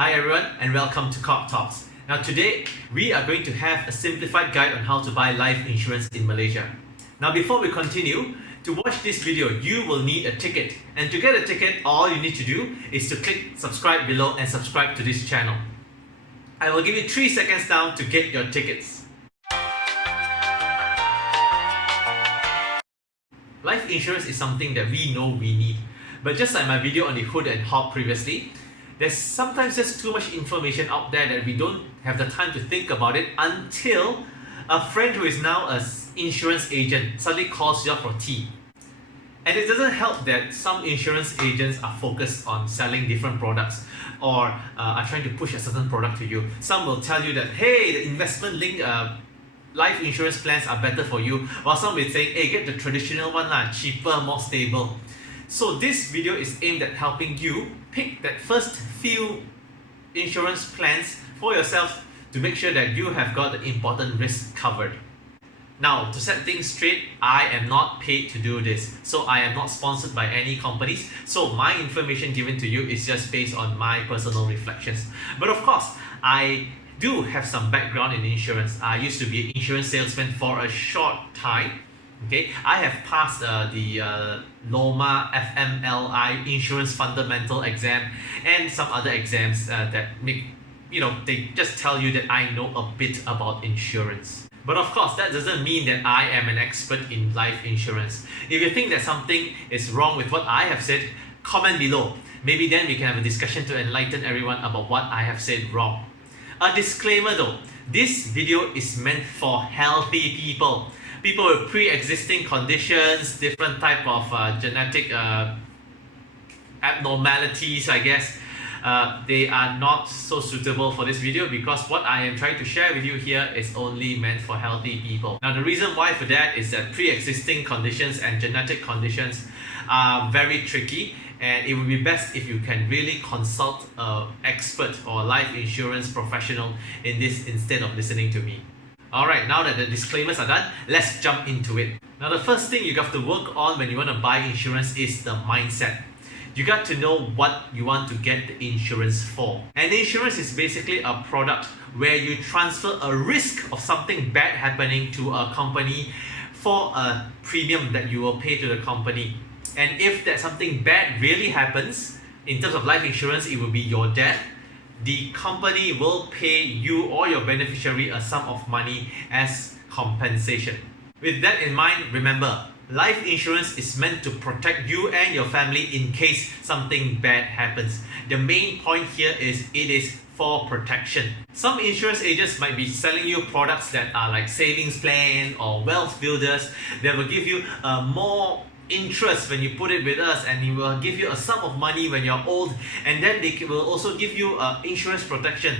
Hi everyone and welcome to Kok Talks. Now today we are going to have a simplified guide on how to buy life insurance in Malaysia. Now before we continue, to watch this video you will need a ticket, and to get a ticket all you need to do is to click subscribe below and subscribe to this channel. I will give you 3 seconds now to get your tickets. Life insurance is something that we know we need, but just like my video on the hood and hop previously, there's sometimes just too much information out there that we don't have the time to think about it until a friend who is now an insurance agent suddenly calls you up for tea. And it doesn't help that some insurance agents are focused on selling different products or are trying to push a certain product to you. Some will tell you that, hey, the investment linked life insurance plans are better for you, while some will say, hey, get the traditional one, cheaper, more stable. So this video is aimed at helping you pick that first few insurance plans for yourself to make sure that you have got the important risks covered. Now, to set things straight, I am not paid to do this. So I am not sponsored by any companies. So my information given to you is just based on my personal reflections. But of course, I do have some background in insurance. I used to be an insurance salesman for a short time. Okay, I have passed the LOMA FMLI Insurance Fundamental exam and some other exams that make, they just tell you that I know a bit about insurance. But of course, that doesn't mean that I am an expert in life insurance. If you think that something is wrong with what I have said, comment below. Maybe then we can have a discussion to enlighten everyone about what I have said wrong. A disclaimer though, this video is meant for healthy people. People with pre-existing conditions, different type of genetic abnormalities, I guess. They are not so suitable for this video because what I am trying to share with you here is only meant for healthy people. Now the reason why for that is that pre-existing conditions and genetic conditions are very tricky, and it would be best if you can really consult an expert or a life insurance professional in this instead of listening to me. Alright, now that the disclaimers are done, let's jump into it. Now the first thing you have to work on when you want to buy insurance is the mindset. You got to know what you want to get the insurance for. And insurance is basically a product where you transfer a risk of something bad happening to a company for a premium that you will pay to the company. And if that something bad really happens, in terms of life insurance, it will be your death. The company will pay you or your beneficiary a sum of money as compensation. With that in mind, remember, life insurance is meant to protect you and your family in case something bad happens. The main point here is it is for protection. Some insurance agents might be selling you products that are like savings plan or wealth builders. They will give you more interest when you put it with us, and it will give you a sum of money when you're old, and then they will also give you insurance protection.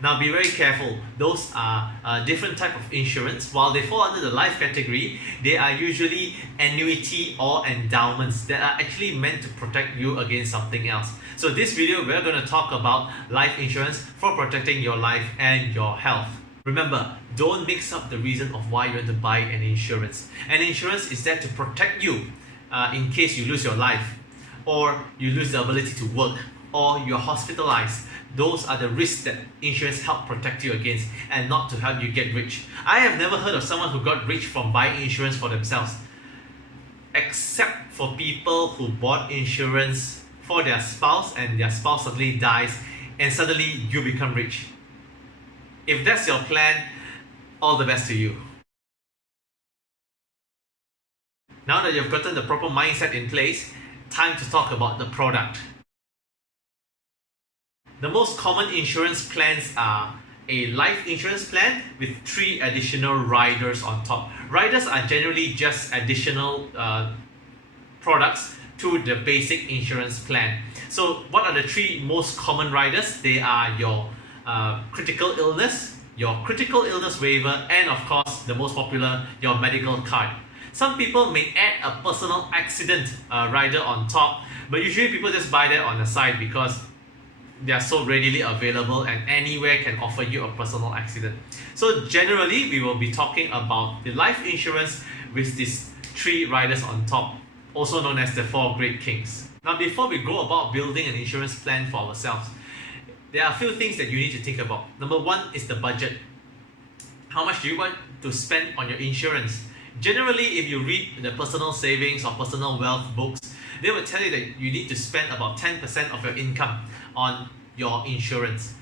Now be very careful, those are different type of insurance. While they fall under the life category, they are usually annuity or endowments that are actually meant to protect you against something else. So this video we're going to talk about life insurance for protecting your life and your health. Remember, don't mix up the reason of why you want to buy an insurance. An insurance is there to protect you in case you lose your life, or you lose the ability to work, or you're hospitalized. Those are the risks that insurance help protect you against, and not to help you get rich. I have never heard of someone who got rich from buying insurance for themselves, except for people who bought insurance for their spouse and their spouse suddenly dies and suddenly you become rich. If that's your plan, all the best to you. Now that you've gotten the proper mindset in place, time to talk about the product. The most common insurance plans are a life insurance plan with 3 additional riders on top. Riders are generally just additional products to the basic insurance plan. So what are the 3 most common riders? They are your critical illness, your critical illness waiver, and of course the most popular, your medical card. Some people may add a personal accident rider on top, but usually people just buy that on the side because they are so readily available and anywhere can offer you a personal accident. So generally, we will be talking about the life insurance with these 3 riders on top, also known as the 4 Great Kings. Now, before we go about building an insurance plan for ourselves, there are a few things that you need to think about. Number one is the budget. How much do you want to spend on your insurance? Generally, if you read the personal savings or personal wealth books, they will tell you that you need to spend about 10% of your income on your insurance.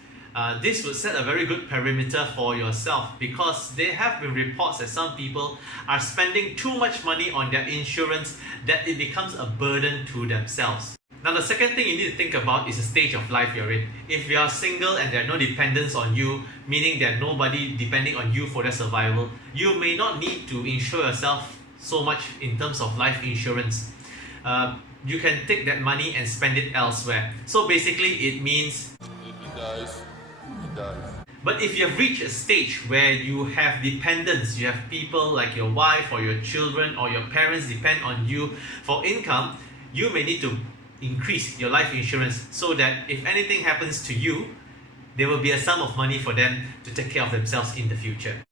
This would set a very good perimeter for yourself, because there have been reports that some people are spending too much money on their insurance that it becomes a burden to themselves. Now, the second thing you need to think about is the stage of life you're in. If you are single and there are no dependents on you, meaning there's nobody depending on you for their survival, you may not need to insure yourself so much in terms of life insurance. You can take that money and spend it elsewhere. So basically, it means if he dies, he dies. But if you have reached a stage where you have dependents, you have people like your wife or your children or your parents depend on you for income, you may need to increase your life insurance so that if anything happens to you, there will be a sum of money for them to take care of themselves in the future.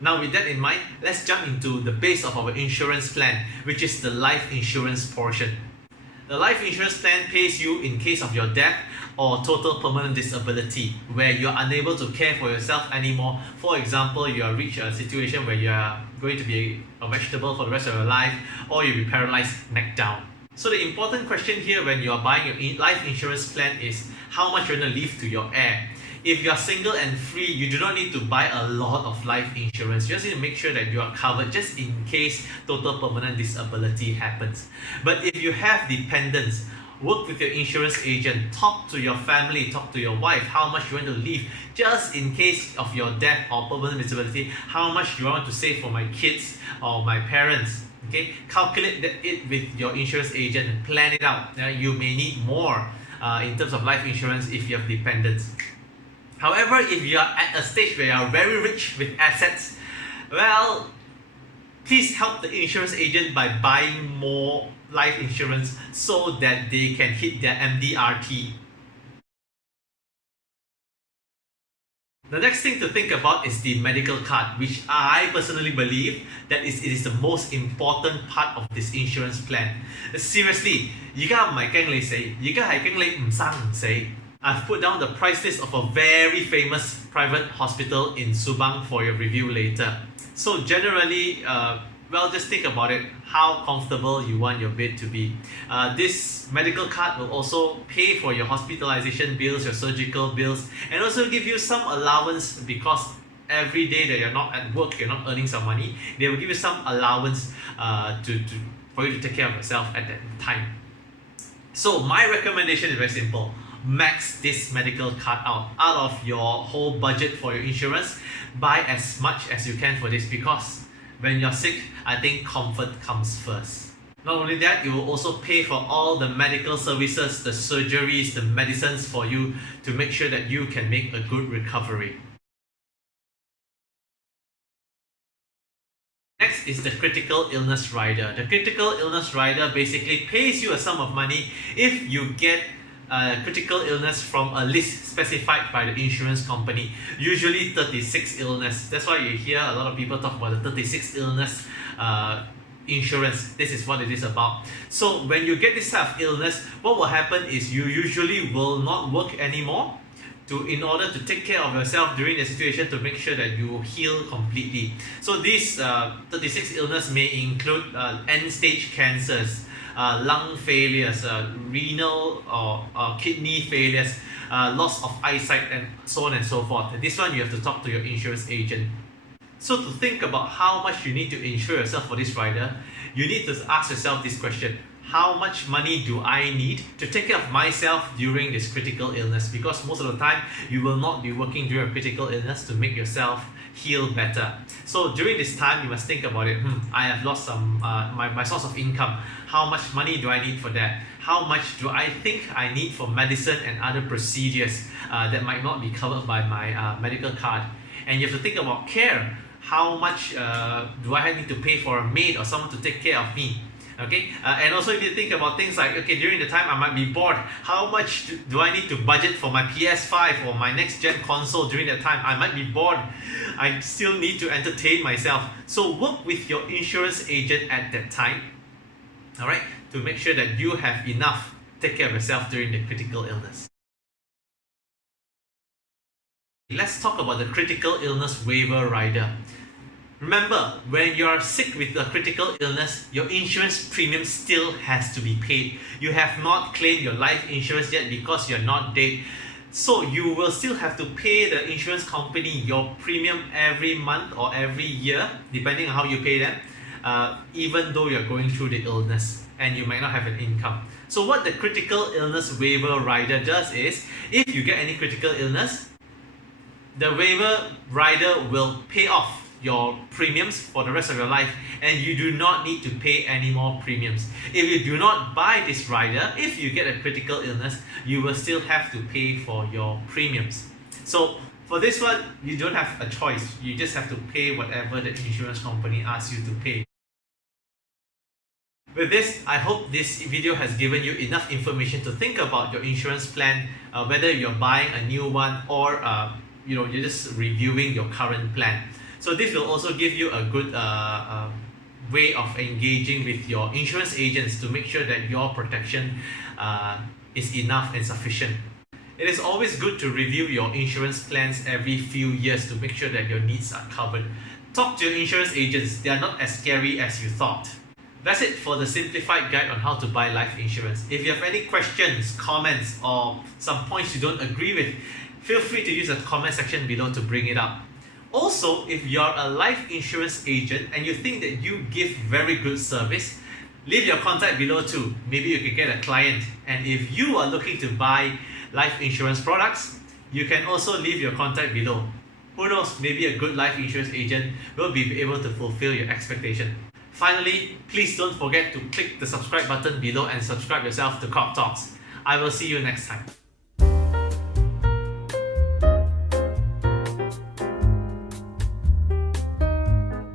Now, with that in mind, let's jump into the base of our insurance plan, which is the life insurance portion. The life insurance plan pays you in case of your death or total permanent disability, where you are unable to care for yourself anymore. For example, you are reached a situation where you are going to be a vegetable for the rest of your life, or you'll be paralyzed neck down. So the important question here when you are buying your life insurance plan is how much you're going to leave to your heir. If you are single and free, you do not need to buy a lot of life insurance. You just need to make sure that you are covered just in case total permanent disability happens. But if you have dependents, work with your insurance agent, talk to your family, talk to your wife, how much you want to leave just in case of your death or permanent disability, how much do you want to save for my kids or my parents. Okay, calculate it with your insurance agent and plan it out. You may need more in terms of life insurance if you have dependents. However, if you are at a stage where you are very rich with assets, well, please help the insurance agent by buying more life insurance so that they can hit their MDRT. The next thing to think about is the medical card, which I personally believe that it is the most important part of this insurance plan. Seriously, 而家唔係驚你死，而家係驚你唔生唔死。I've put down the price list of a very famous private hospital in Subang for your review later. So generally, well, just think about it, how comfortable you want your bed to be. This medical card will also pay for your hospitalization bills, your surgical bills, and also give you some allowance, because every day that you're not at work, you're not earning some money, they will give you some allowance for you to take care of yourself at that time. So my recommendation is very simple. Max this medical card out of your whole budget for your insurance. Buy as much as you can for this, because when you're sick, I think comfort comes first. Not only that, it will also pay for all the medical services, the surgeries, the medicines for you to make sure that you can make a good recovery. Next is the critical illness rider. The critical illness rider basically pays you a sum of money if you get critical illness from a list specified by the insurance company, usually 36 illness. That's why you hear a lot of people talk about the 36 illness insurance. This is what it is about. So when you get this type of illness, what will happen is you usually will not work anymore in order to take care of yourself during the situation, to make sure that you heal completely. So these 36 illness may include end-stage cancers, lung failures, renal or kidney failures, loss of eyesight, and so on and so forth. This one you have to talk to your insurance agent. So to think about how much you need to insure yourself for this rider, you need to ask yourself this question: how much money do I need to take care of myself during this critical illness? Because most of the time, you will not be working during a critical illness to make yourself heal better. So during this time, you must think about it. I have lost some my source of income. How much money do I need for that? How much do I think I need for medicine and other procedures that might not be covered by my medical card? And you have to think about care. How much do I need to pay for a maid or someone to take care of me? Okay, and also if you think about things like, okay, during the time I might be bored, how much do I need to budget for my PS5 or my next gen console during that time? I might be bored. I still need to entertain myself. So work with your insurance agent at that time, all right, to make sure that you have enough take care of yourself during the critical illness. Let's talk about the critical illness waiver rider. Remember, when you are sick with a critical illness, your insurance premium still has to be paid. You have not claimed your life insurance yet because you're not dead. So you will still have to pay the insurance company your premium every month or every year, depending on how you pay them, even though you're going through the illness and you might not have an income. So what the critical illness waiver rider does is, if you get any critical illness, the waiver rider will pay off your premiums for the rest of your life, and you do not need to pay any more premiums. If you do not buy this rider, if you get a critical illness, you will still have to pay for your premiums. So for this one, you don't have a choice. You just have to pay whatever the insurance company asks you to pay. With this, I hope this video has given you enough information to think about your insurance plan, whether you're buying a new one or you're just reviewing your current plan. So this will also give you a good way of engaging with your insurance agents to make sure that your protection is enough and sufficient. It is always good to review your insurance plans every few years to make sure that your needs are covered. Talk to your insurance agents. They are not as scary as you thought. That's it for the simplified guide on how to buy life insurance. If you have any questions, comments, or some points you don't agree with, feel free to use the comment section below to bring it up. Also, if you're a life insurance agent and you think that you give very good service, leave your contact below too. Maybe you could get a client. And if you are looking to buy life insurance products, you can also leave your contact below. Who knows, maybe a good life insurance agent will be able to fulfill your expectation. Finally, please don't forget to click the subscribe button below and subscribe yourself to Kok Talks. I will see you next time.